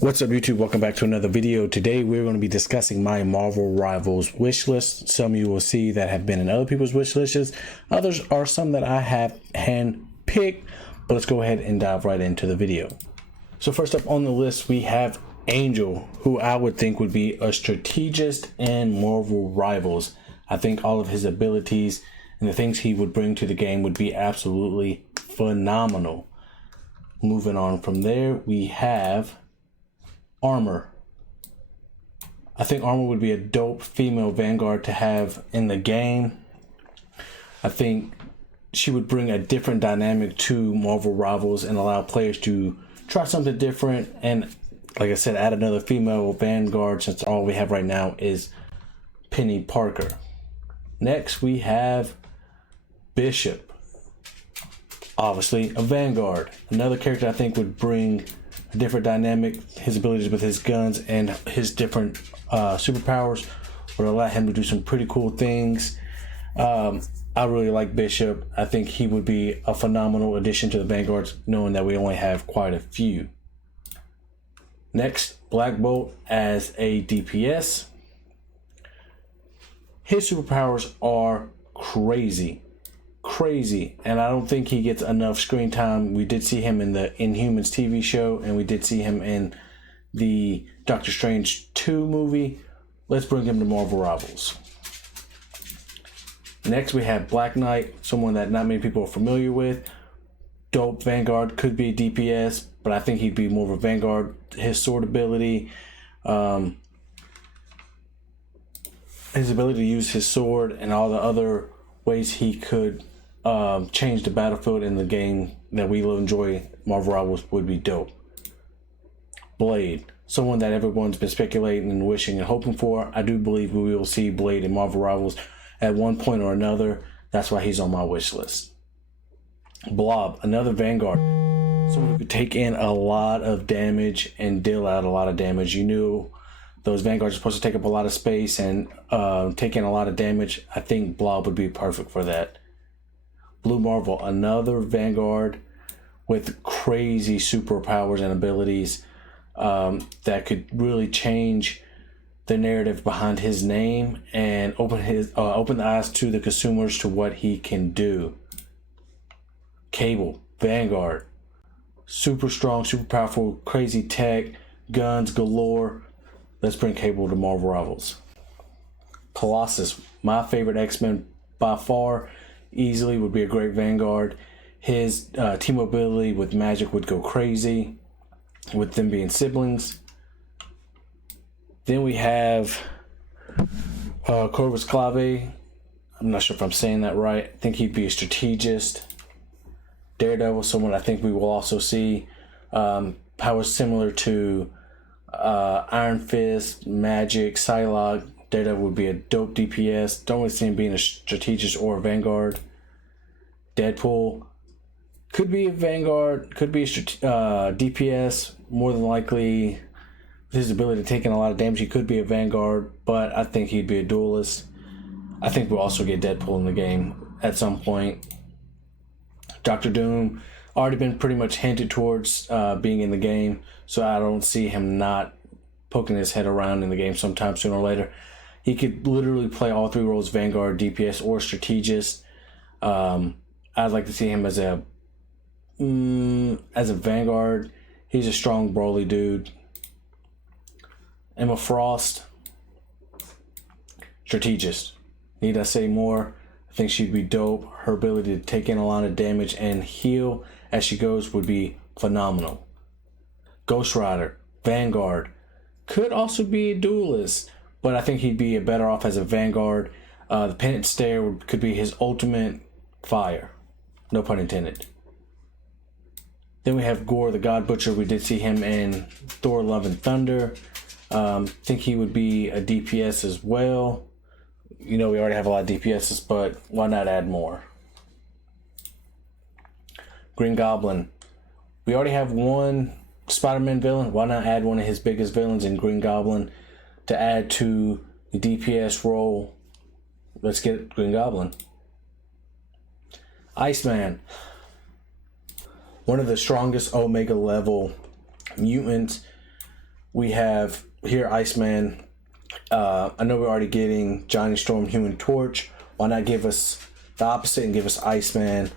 What's up, YouTube? Welcome back to another video. Today we're going to be discussing my Marvel Rivals wish list. Some you will see that have been in other people's wish lists. Others are some that I have hand-picked. But let's go ahead and dive right into the video. So first up on the list we have Angel, who I would think would be a strategist in Marvel Rivals. I think all of his abilities and the things he would bring to the game would be absolutely phenomenal. Moving on from there, we have Armor. I think Armor would be a dope female Vanguard to have in the game. I think she would bring a different dynamic to Marvel Rivals and allow players to try something different, and like I said, add another female Vanguard, since all we have right now is Penny Parker. Next we have Bishop, obviously a Vanguard, another character I think would bring a different dynamic. His abilities with his guns and his different superpowers would allow him to do some pretty cool things. I really like Bishop. I think he would be a phenomenal addition to the Vanguards, knowing that we only have quite a few. Next, Black Bolt as a DPS. His superpowers are crazy, and I don't think he gets enough screen time. We did see him in the Inhumans TV show, and we did see him in the Doctor Strange 2 movie. Let's bring him to Marvel Rivals. Next we have Black Knight, someone that not many people are familiar with. Dope Vanguard, could be a DPS, but I think he'd be more of a Vanguard. His sword ability, his ability to use his sword, and all the other ways he could change the battlefield in the game that we will enjoy Marvel Rivals would be dope. Blade, someone that everyone's been speculating and wishing and hoping for. I do believe we will see Blade in Marvel Rivals at one point or another. That's why he's on my wish list. Blob, another Vanguard, someone who could take in a lot of damage and deal out a lot of damage. You knew those Vanguards are supposed to take up a lot of space and take in a lot of damage. I think Blob would be perfect for that. Blue Marvel, another Vanguard with crazy superpowers and abilities that could really change the narrative behind his name and open the eyes to the consumers to what he can do. Cable, Vanguard, super strong, super powerful, crazy tech, guns galore. Let's bring Cable to Marvel Rivals. Colossus, my favorite X-Men by far, easily would be a great Vanguard. His team mobility with magic would go crazy, with them being siblings. Then we have Corvus Clave. I'm not sure if I'm saying that right. I think he'd be a strategist. Daredevil, someone I think we will also see. Powers similar to Iron Fist, Magic, Psylocke. Daredevil would be a dope DPS. Don't really see him being a strategist or a Vanguard. Deadpool could be a Vanguard, could be a DPS. More than likely, with his ability to take in a lot of damage, he could be a Vanguard, but I think he'd be a duelist. I think we'll also get Deadpool in the game at some point. Doctor Doom, already been pretty much hinted towards being in the game, so I don't see him not poking his head around in the game sometime sooner or later. He could literally play all three roles: Vanguard, DPS, or strategist. I'd like to see him as a Vanguard. He's a strong, brawly dude. Emma Frost, strategist. Need I say more? I think she'd be dope. Her ability to take in a lot of damage and heal as she goes would be phenomenal. Ghost Rider, Vanguard, could also be a duelist, but I think he'd be better off as a Vanguard. The Pennant Stare could be his ultimate fire. No pun intended. Then we have Gore the God Butcher. We did see him in Thor Love and Thunder. Think he would be a DPS as well. You know, we already have a lot of DPSs, but why not add more? Green Goblin. We already have one Spider-Man villain. Why not add one of his biggest villains in Green Goblin to add to the DPS role? Let's get Green Goblin. Iceman. One of the strongest Omega level mutants. We have here Iceman. I know we're already getting Johnny Storm, Human Torch. Why not give us the opposite and give us Iceman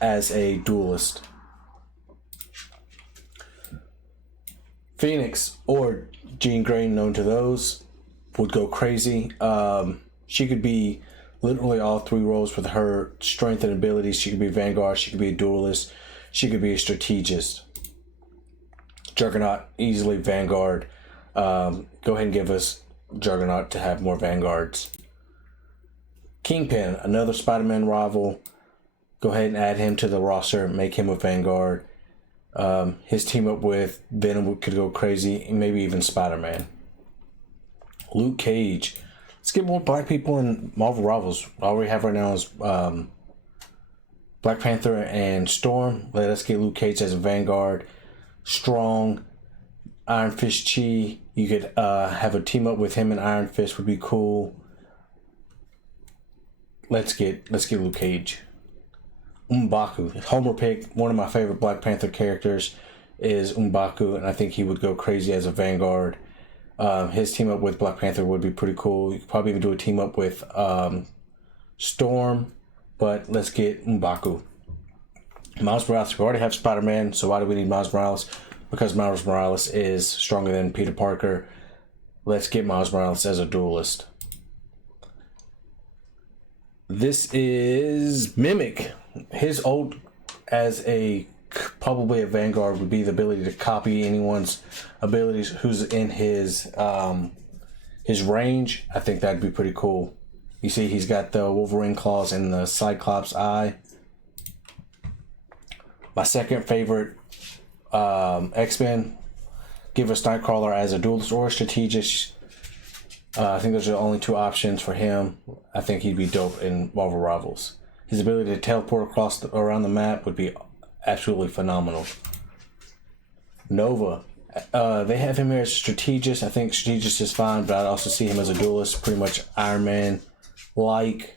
as a duelist? Phoenix or Jean Grey, known to those, would go crazy. She could be literally all three roles with her strength and abilities. She could be Vanguard, she could be a duelist, she could be a strategist. Juggernaut, easily Vanguard. Go ahead and give us Juggernaut to have more Vanguards. Kingpin, another Spider-Man rival. Go ahead and add him to the roster, make him a Vanguard. His team up with Venom could go crazy, and maybe even Spider-Man. Luke Cage. Let's get more black people in Marvel rivals. All we have right now is Black Panther and Storm. Let us get Luke Cage as a Vanguard. Strong. Iron Fist Chi. You could have a team up with him and Iron Fist would be cool. Let's get Luke Cage. M'Baku, Homer pick. One of my favorite Black Panther characters is M'Baku, and I think he would go crazy as a Vanguard. His team up with Black Panther would be pretty cool. You could probably even do a team up with Storm, but let's get M'Baku. Miles Morales, we already have Spider-Man, so why do we need Miles Morales? Because Miles Morales is stronger than Peter Parker. Let's get Miles Morales as a duelist. This is Mimic. His ult as probably a Vanguard would be the ability to copy anyone's abilities who's in his range. I think that'd be pretty cool. You see he's got the Wolverine claws and the Cyclops eye. My second favorite X-Men, give us Nightcrawler as a duelist or a strategist. I think those are the only two options for him. I think he'd be dope in Marvel Rivals. His ability to teleport around the map would be absolutely phenomenal. Nova. They have him here as a strategist. I think strategist is fine, but I'd also see him as a duelist, pretty much Iron Man-like.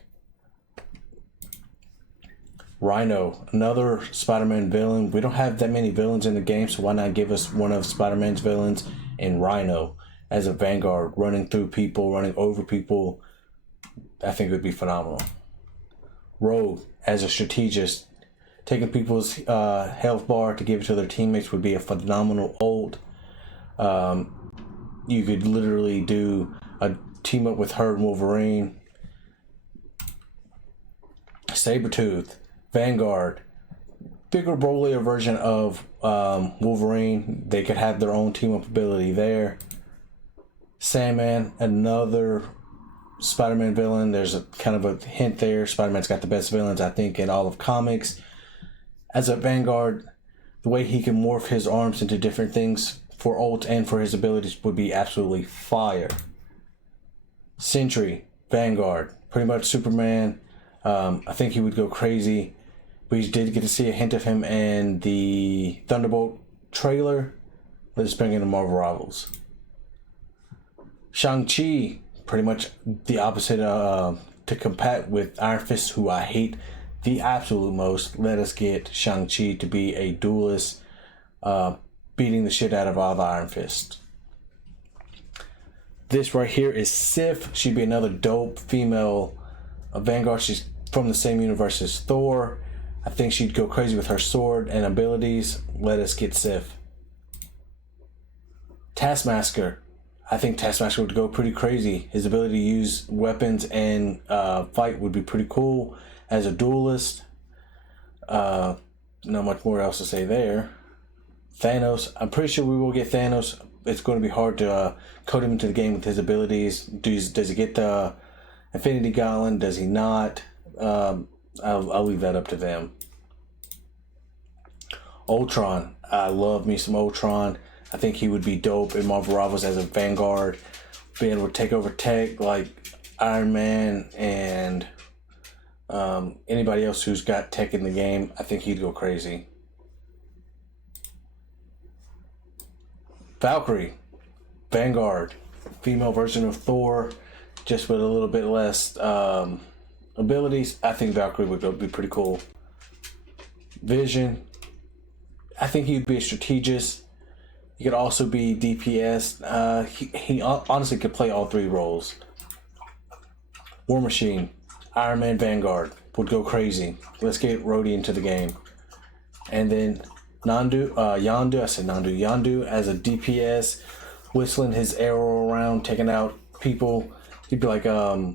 Rhino, another Spider-Man villain. We don't have that many villains in the game, so why not give us one of Spider-Man's villains in Rhino as a Vanguard, running through people, running over people. I think it would be phenomenal. Rogue, as a strategist, taking people's health bar to give it to their teammates would be a phenomenal ult. You could literally do a team up with her and Wolverine. Sabretooth, Vanguard, bigger, burlier version of Wolverine. They could have their own team up ability there. Sandman, another Spider-Man villain. There's a kind of a hint there. Spider-Man's got the best villains, I think, in all of comics. As a Vanguard, the way he can morph his arms into different things for ult and for his abilities would be absolutely fire. Sentry, Vanguard, pretty much Superman. I think he would go crazy. We did get to see a hint of him in the Thunderbolt trailer. Let's bring in the Marvel Rivals. Shang-Chi, pretty much the opposite to combat with Iron Fist, who I hate the absolute most. Let us get Shang-Chi to be a duelist, beating the shit out of all the Iron Fist. This right here is Sif. She'd be another dope female Vanguard. She's from the same universe as Thor. I think she'd go crazy with her sword and abilities. Let us get Sif. Taskmaster. I think Taskmaster would go pretty crazy. His ability to use weapons and fight would be pretty cool as a duelist. Not much more else to say there. Thanos. I'm pretty sure we will get Thanos. It's going to be hard to code him into the game with his abilities. Does he get the Infinity Gauntlet? Does he not? I'll leave that up to them. Ultron. I love me some Ultron. I think he would be dope in Marvel Rivals as a Vanguard, being able to take over tech like Iron Man and anybody else who's got tech in the game. I think he'd go crazy. Valkyrie, Vanguard, female version of Thor, just with a little bit less abilities. I think Valkyrie would be pretty cool. Vision, I think he'd be a strategist. He could also be DPS. He honestly could play all three roles. War Machine, Iron Man Vanguard would go crazy. Let's get Rhodey into the game. And then Yondu as a DPS, whistling his arrow around, taking out people. He'd be like a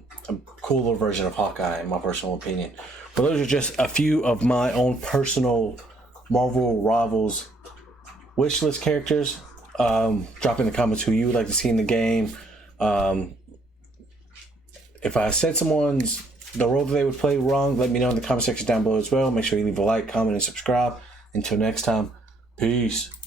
cooler version of Hawkeye, in my personal opinion. But those are just a few of my own personal Marvel Rivals wishlist characters. Drop in the comments who you would like to see in the game. If I said the role that they would play wrong, let me know in the comment section down below as well. Make sure you leave a like, comment, and subscribe. Until next time, peace.